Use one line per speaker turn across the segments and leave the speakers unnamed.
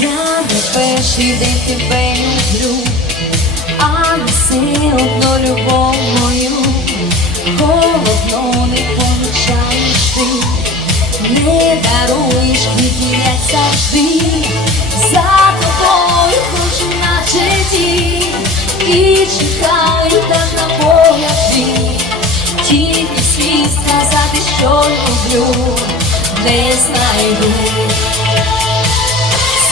Я не перший день тебе люблю, а не все одно любов мою, холодно не помічаєш ти, не даруєш квітів, як завжди, за тобою хочу наче ті, і чекаю так на погляд твій, тільки свій сказати, що люблю, не знайду.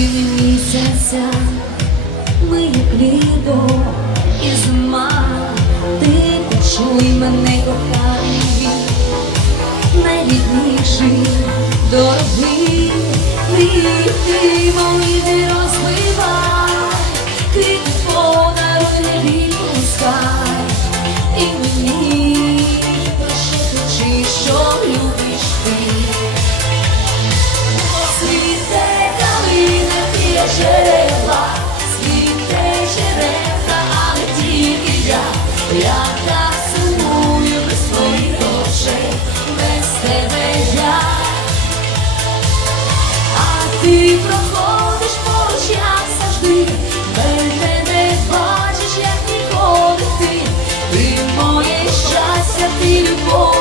не місяця, ми як літо і зима, ти почуй мене коханий, найрідніший, дорогий, мрії ти мої не розбивай, так сумую без своїх тебе я, а ти проходиш поруч, як завжди, мене не бачиш, як ніколи ти, ти моє щастя, ти любов